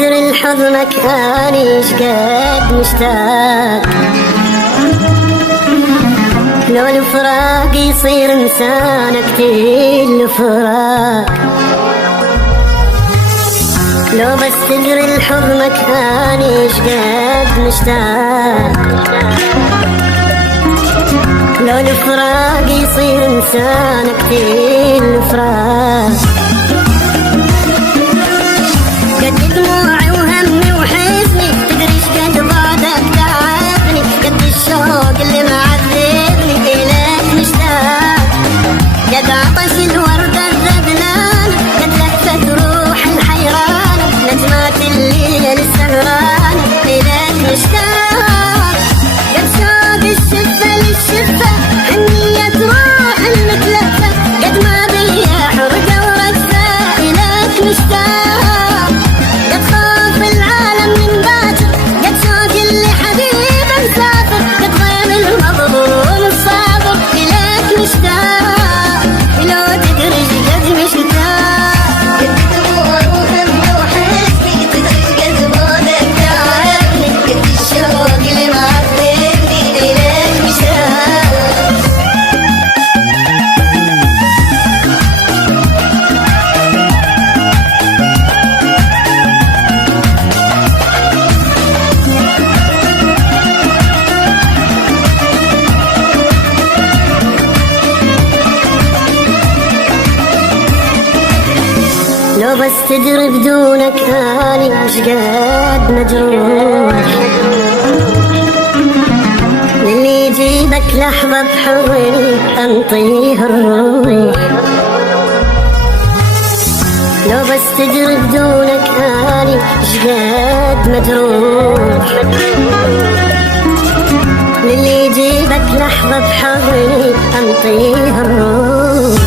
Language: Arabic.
تدري لحضنك اني شقد مشتاق، لو الفراق يصير انسانك كل فراق، لو بس تدري لحضنك اني شقد مشتاق، لو الفراق يصير انسانك كل فراق. قد دموعي وهمي وحزني تدري شقد بعدك تعبني، قد الشوق اللي معذبني إليك مشتاق، قد عطش الوردة الذبلان، قد لفت روح الحيران، نجمات الليل السهران إليك مشتاق، قد شوق الشفة للشفة حنية روح المتلفة، قد ما بي حرقة ورجفة إليك مشتاق، قد خوف العالم من باكر، قد شوق اللي حبيبه مسافر، قد غيم المظلوم الصابر إليك مشتاق، لو تدري شقد مشتاق. قد دموع وهم وحزني تدري شقد بعدك تعبني، قد الشوق اللي معذبني إليك مشتاق. لو بس تدري بدونك اني شقد مجروح، للي يجيبك لحظة بحضني انطيه الروح، لو بس تدري بدونك اني شقد مجروح، للي يجيبك لحظة بحضني انطيه الروح.